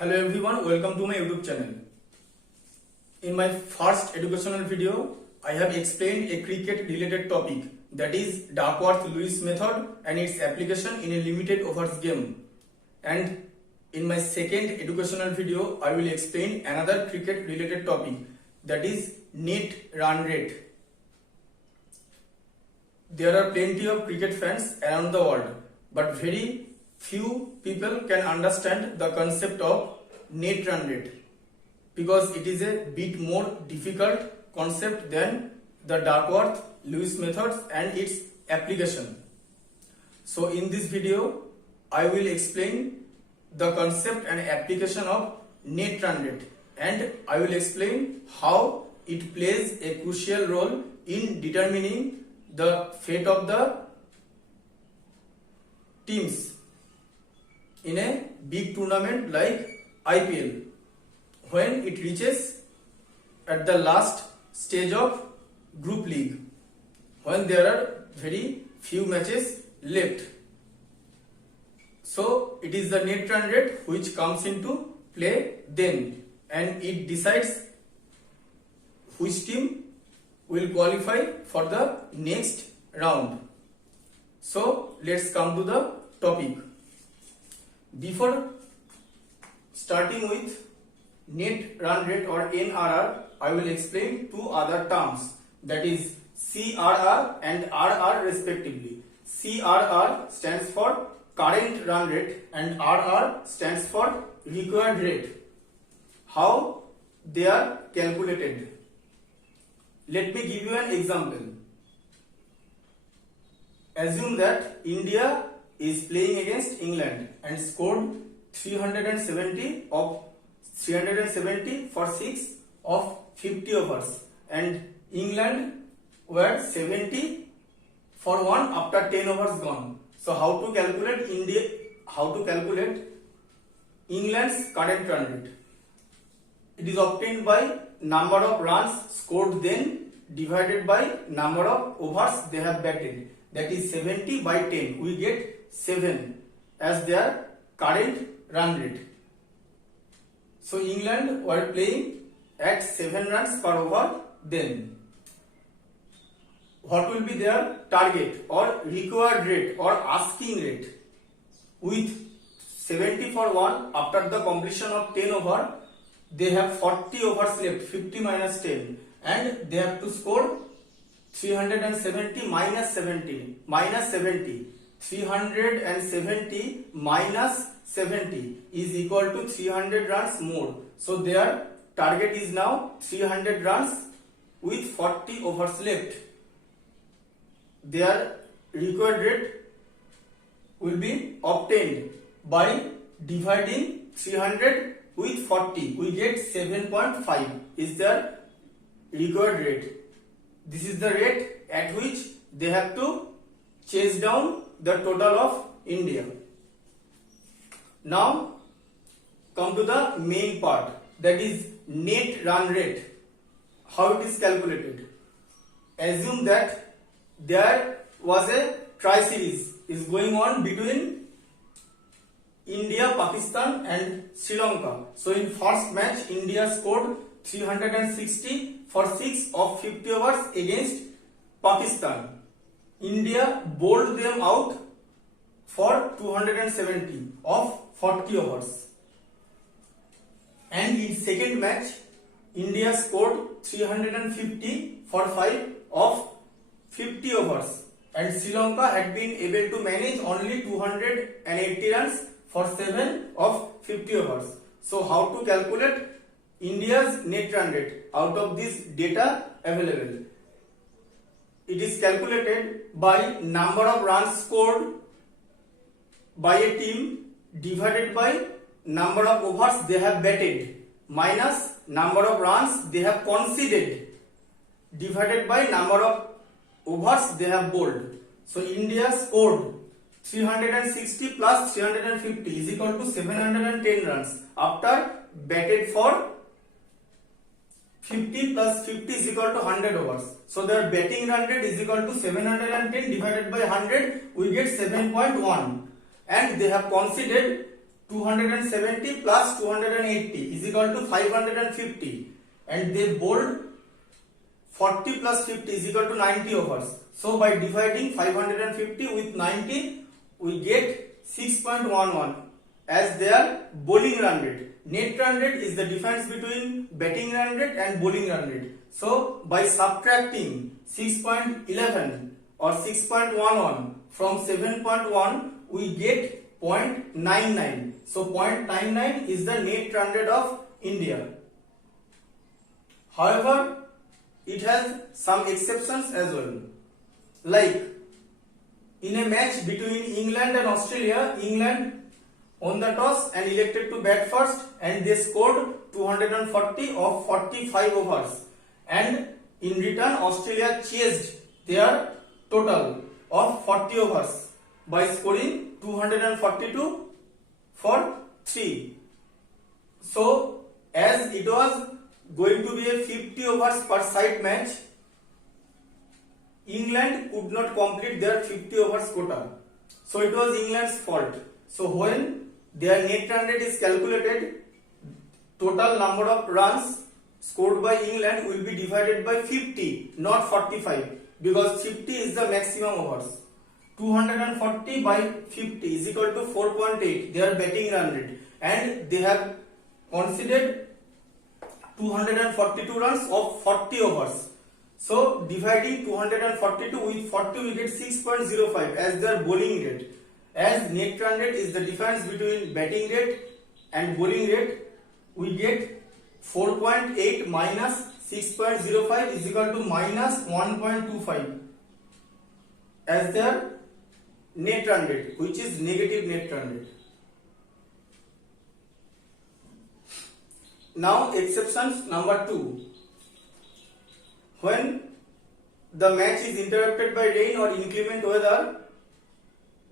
Hello everyone, welcome to my YouTube channel. In my first educational video, I have explained a cricket related topic, that is Duckworth-Lewis method and its application in a limited overs game. And in my second educational video, I will explain another cricket related topic, that is net run rate. There are plenty of cricket fans around the world, but very few people can understand the concept of net run rate because it is a bit more difficult concept than the Duckworth-Lewis methods and its application. So in this video, I will explain the concept and application of net run rate, and I will explain how it plays a crucial role in determining the fate of the teams in a big tournament like IPL when it reaches at the last stage of group league, when there are very few matches left. So it is the net run rate which comes into play then, and it decides which team will qualify for the next round. So let's come to the topic. Before starting with net run rate or NRR, I will explain two other terms, that is CRR and RR respectively. CRR stands for current run rate and RR stands for required rate. How they are calculated? Let me give you an example. Assume that India is playing against England and scored 370 for 6 of 50 overs, and England were 70 for 1 after 10 overs gone. So how to calculate England's current run rate? It is obtained by number of runs scored then divided by number of overs they have batted. That is 70 by 10. We get 7 as their current run rate. So England were playing at 7 runs per over then. What will be their target or required rate or asking rate? With 70 for 1 after the completion of 10 over, they have 40 overs left, 50 minus 10, and they have to score 370 minus 70. 370 minus 70 is equal to 300 runs more. So their target is now 300 runs with 40 overs left. Their required rate will be obtained by dividing 300 with 40. We get 7.5 is their required rate. This is the rate at which they have to chase down the total of India. Now come to the main part, that is net run rate. How it is calculated? Assume that there was a tri-series is going on between India, Pakistan and Sri Lanka. So in first match, India scored 360 for 6 of 50 overs against Pakistan. India bowled them out for 270 of 40 overs. And in second match, India scored 350 for 5 of 50 overs. And Sri Lanka had been able to manage only 280 runs for 7 of 50 overs. So how to calculate India's net run rate out of this data available? It is calculated by number of runs scored by a team divided by number of overs they have batted minus number of runs they have conceded divided by number of overs they have bowled. So India scored 360 plus 350 is equal to 710 runs after batted for 50 plus 50 is equal to 100 overs. So their batting run rate is equal to 710 divided by 100, we get 7.1, and they have conceded 270 plus 280 is equal to 550, and they bowled 40 plus 50 is equal to 90 overs. So by dividing 550 with 90, we get 6.11 as their bowling run rate. Net run rate is the difference between batting run rate and bowling run rate. So by subtracting 6.11 or 6.11 from 7.1, we get 0.99. So 0.99 is the net run rate of India. However, it has some exceptions as well. Like in a match between England and Australia, England won the toss and elected to bat first, and they scored 240 of 45 overs, and in return Australia chased their total of 40 overs by scoring 242 for 3. So as it was going to be a 50 overs per side match, England could not complete their 50 overs quota. So it was England's fault. So when their net run rate is calculated, total number of runs scored by England will be divided by 50, not 45, because 50 is the maximum overs. 240 by 50 is equal to 4.8, their batting run rate, and they have considered 242 runs of 40 overs. So dividing 242 with 40, we get 6.05 as their bowling rate. As net run rate is the difference between batting rate and bowling rate, we get 4.8 minus 6.05 is equal to minus 1.25 as their net run rate, which is negative net run rate. Now exceptions number 2. When the match is interrupted by rain or inclement weather,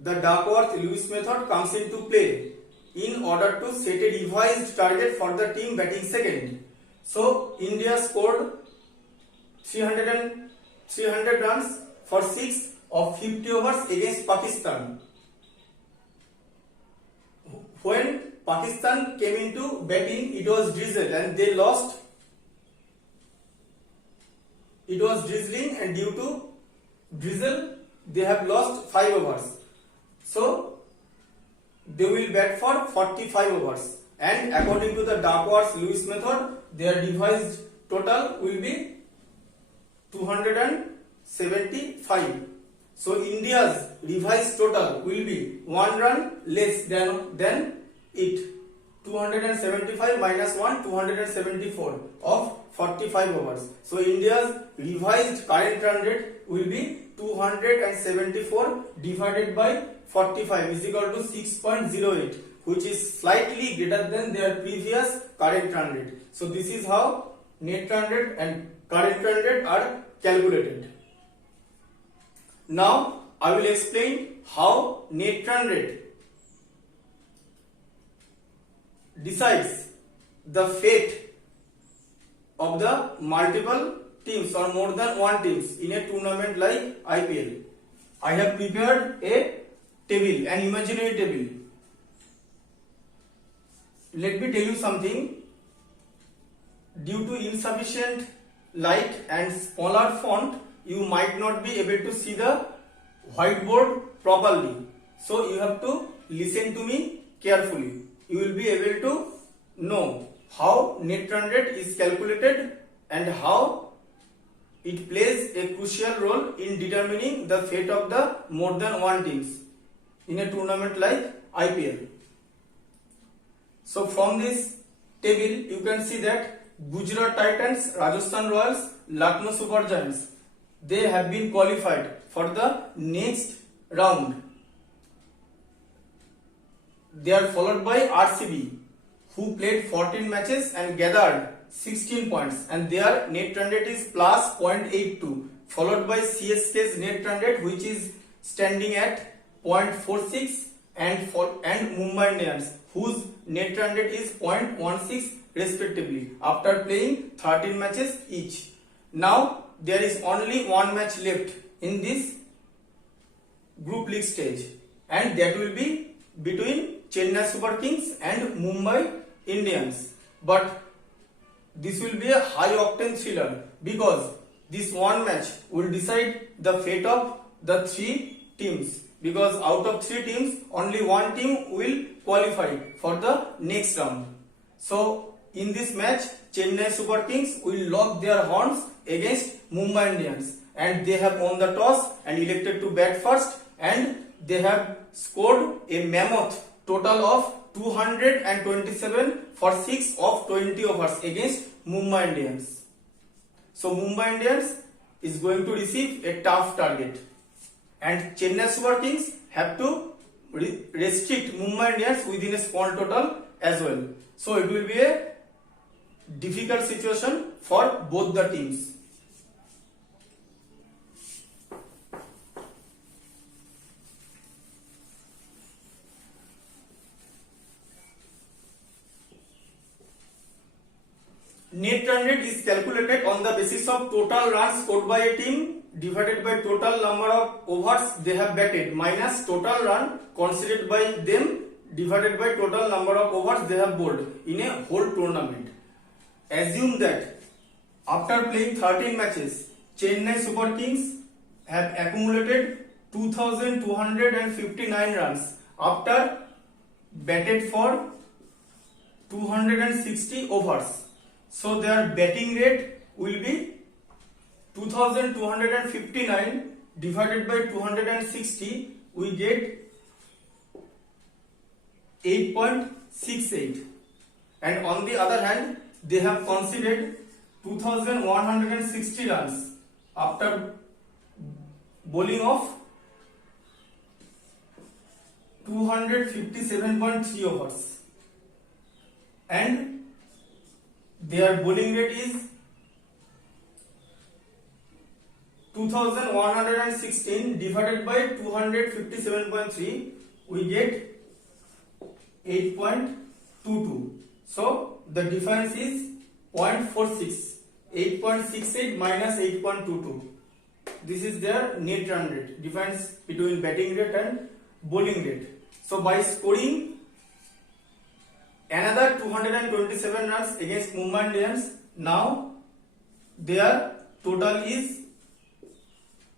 the Duckworth-Lewis method comes into play in order to set a revised target for the team batting second. So India scored 300 runs for 6 of 50 overs against Pakistan. When Pakistan came into batting, it was drizzle and they lost. It was drizzling, and due to drizzle they have lost 5 overs. So they will bat for 45 overs, and according to the Duckworth-Lewis method, their devised total will be 275. So India's revised total will be 1 run less than it. 275 minus 1, 274 of 45 overs. So India's revised current run rate will be 274 divided by 45 is equal to 6.08, which is slightly greater than their previous current run rate. So this is how net run rate and current run rate are calculated. Now I will explain how net run rate decides the fate of the multiple teams or more than one teams in a tournament like IPL. I have prepared a table, an imaginary table. Let me tell you something. Due to insufficient light and smaller font, you might not be able to see the whiteboard properly. So you have to listen to me carefully. You will be able to know how net run rate is calculated and how it plays a crucial role in determining the fate of the more than one teams in a tournament like IPL. So from this table you can see that Gujarat Titans, Rajasthan Royals, Lucknow Super Giants, they have been qualified for the next round. They are followed by RCB, who played 14 matches and gathered 16 points, and their net run rate is plus 0.82, followed by CSK's net run rate, which is standing at 0.46, and Mumbai Indians, whose net run rate is 0.16 respectively after playing 13 matches each. Now there is only one match left in this group league stage, and that will be between Chennai Super Kings and Mumbai Indians. But this will be a high octane thriller because this one match will decide the fate of the three teams, because out of three teams only one team will qualify for the next round. So in this match Chennai Super Kings will lock their horns against Mumbai Indians, and they have won the toss and elected to bat first, and they have scored a mammoth total of 227 for 6 of 20 overs against Mumbai Indians. So Mumbai Indians is going to receive a tough target, and Chennai Super Kings have to restrict Mumbai Indians within a small total as well. So it will be a difficult situation for both the teams. Net run rate is calculated on the basis of total runs scored by a team divided by total number of overs they have batted minus total run conceded by them divided by total number of overs they have bowled in a whole tournament. Assume that after playing 13 matches, Chennai Super Kings have accumulated 2,259 runs after batted for 260 overs. So their batting rate will be 2,259 divided by 260, we get 8.68. And on the other hand, they have conceded 2,160 runs after bowling of 257.3 overs, and their bowling rate is 2,116 divided by 257.3, we get 8.22. So the difference is 0.46. 8.68 minus 8.22. This is their net run rate, difference between batting rate and bowling rate. So by scoring another 227 runs against Mumbai Indians, now their total is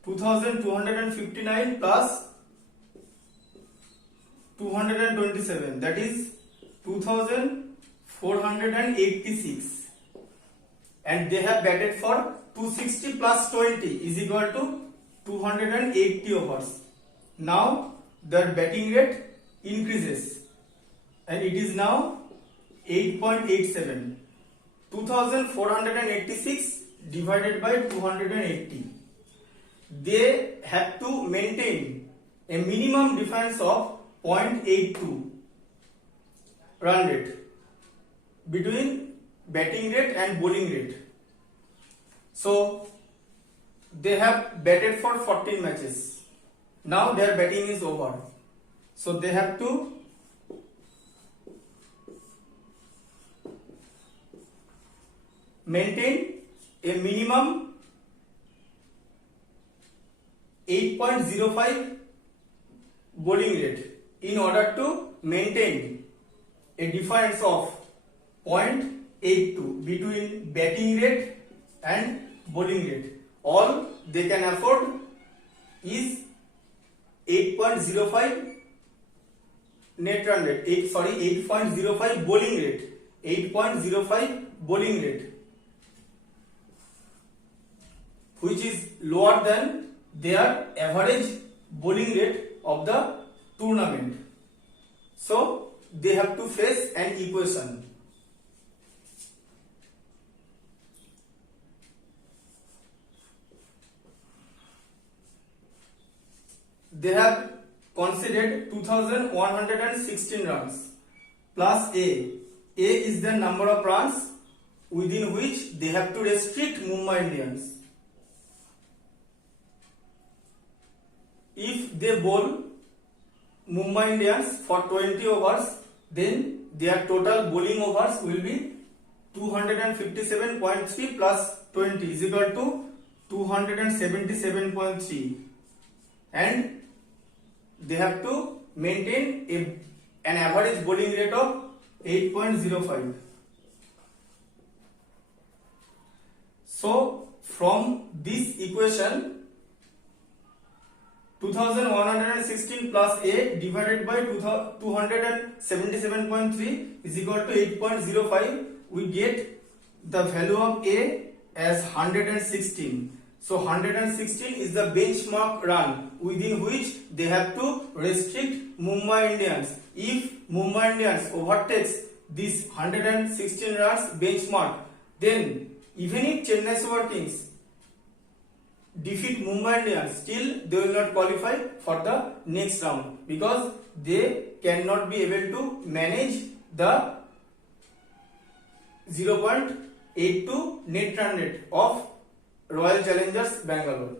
2,259 plus 227, that is 2,486, and they have batted for 260 plus 20 is equal to 280 overs. Now their batting rate increases and it is now 8.87. 2,486 divided by 280. They have to maintain a minimum difference of 0.82 run rate between batting rate and bowling rate. So they have batted for 14 matches. Now their batting is over. So they have to maintain a minimum 8.05 bowling rate in order to maintain a difference of 0.82 between batting rate and bowling rate. All they can afford is 8.05 net run rate, 8.05 bowling rate, 8.05 bowling rate, which is lower than their average bowling rate of the tournament. So they have to face an equation. They have conceded 2,116 runs plus A. A is the number of runs within which they have to restrict Mumbai Indians. If they bowl Mumbai Indians for 20 overs, then their total bowling overs will be 257.3 plus 20 is equal to 277.3, and they have to maintain a an average bowling rate of 8.05. So from this equation, 2116 plus A divided by 277.3 is equal to 8.05. We get the value of A as 116. So 116 is the benchmark run within which they have to restrict Mumbai Indians. If Mumbai Indians overtakes this 116 runs benchmark, then even if Chennai Super Kings defeat Mumbai Indians, still they will not qualify for the next round because they cannot be able to manage the 0.82 net run rate of Royal Challengers Bangalore.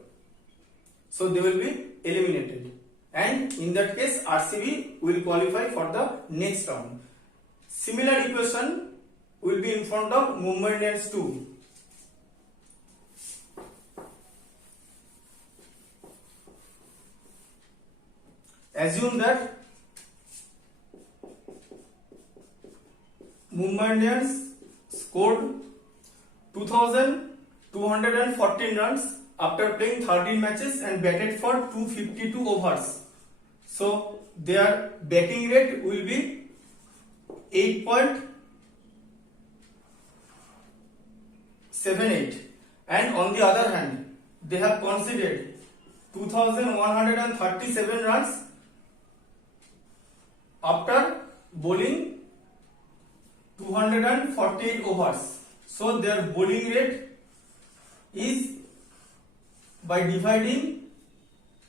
So they will be eliminated, and in that case RCB will qualify for the next round. Similar equation will be in front of Mumbai Indians too. Assume that Mumbai Indians scored 2,214 runs after playing 13 matches and batted for 252 overs. So their batting rate will be 8.78, and on the other hand they have conceded 2,137 runs after bowling 248 overs. So their bowling rate is, by dividing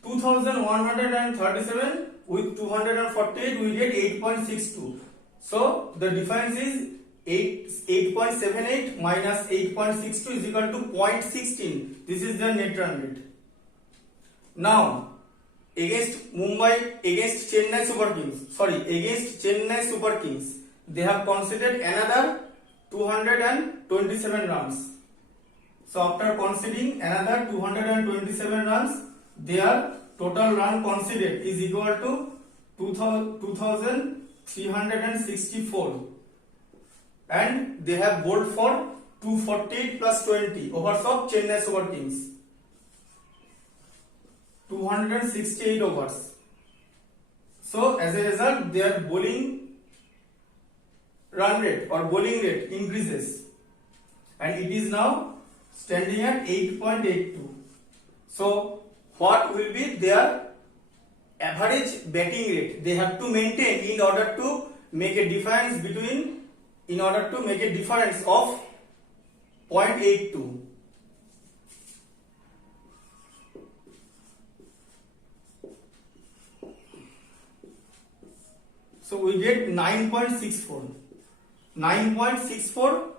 2,137 with 248, we get 8.62. So the difference is 8.78 minus 8.62 is equal to 0.16. This is the net run rate. Now against Chennai Super Kings, they have conceded another 227 runs. So after conceding another 227 runs, their total run conceded is equal to 2,364, and they have bowled for 248 plus 20 overs of Chennai Super Kings, 268 overs. So as a result, their bowling run rate or bowling rate increases, and it is now standing at 8.82. So what will be their average batting rate they have to maintain in order to make a difference of 0.82? So we get 9.64. 9.64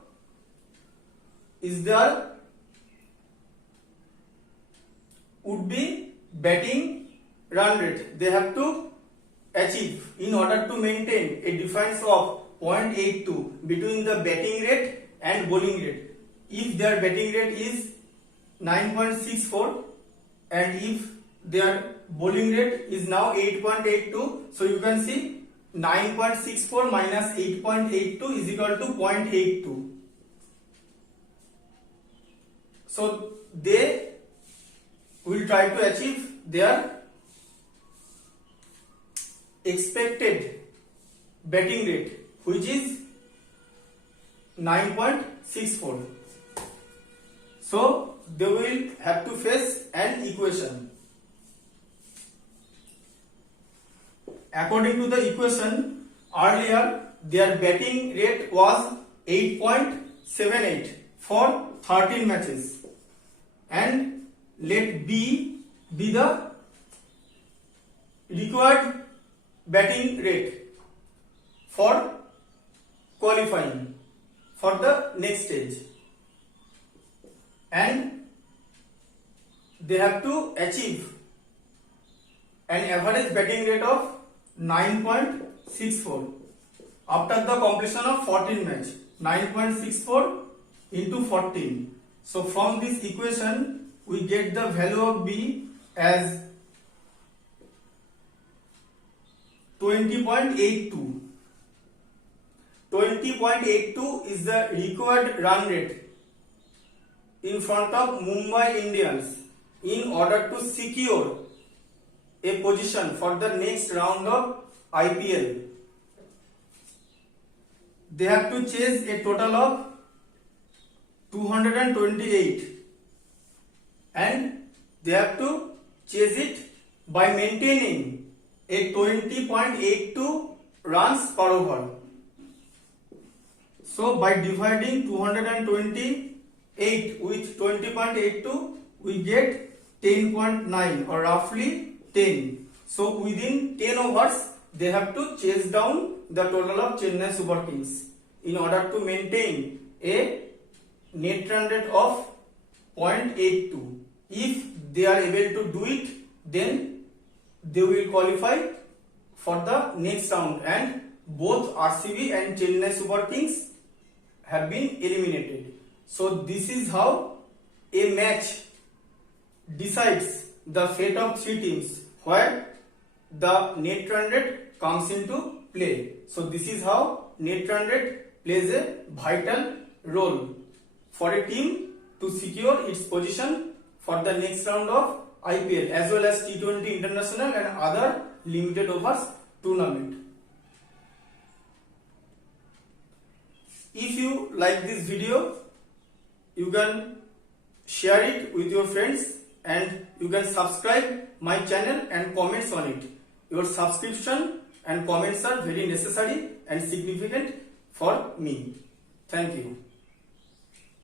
is their would be batting run rate they have to achieve in order to maintain a difference of 0.82 between the batting rate and bowling rate. If their batting rate is 9.64 and if their bowling rate is now 8.82, so you can see 9.64 minus 8.82 is equal to 0.82. So they will try to achieve their expected batting rate, which is 9.64. So they will have to face an equation. According to the equation, earlier their batting rate was 8.78 for 13 matches, and let B be the required batting rate for qualifying for the next stage, and they have to achieve an average batting rate of 9.64 after the completion of 14 match. 9.64 into 14. So from this equation we get the value of B as 20.82. 20.82 is the required run rate in front of Mumbai Indians in order to secure a position for the next round of IPL. They have to chase a total of 228 and they have to chase it by maintaining a 20.82 runs per over. So by dividing 228 with 20.82 we get 10.9 or roughly 10. So within 10 overs they have to chase down the total of Chennai Super Kings in order to maintain a net run rate of 0.82. If they are able to do it, then they will qualify for the next round, and both RCB and Chennai Super Kings have been eliminated. So this is how a match decides the fate of three teams where the net run rate comes into play. So this is how net run rate plays a vital role for a team to secure its position for the next round of IPL as well as T20 international and other limited overs tournament. If you like this video, you can share it with your friends and you can subscribe my channel and comments on it. Your subscription and comments are very necessary and significant for me. Thank you.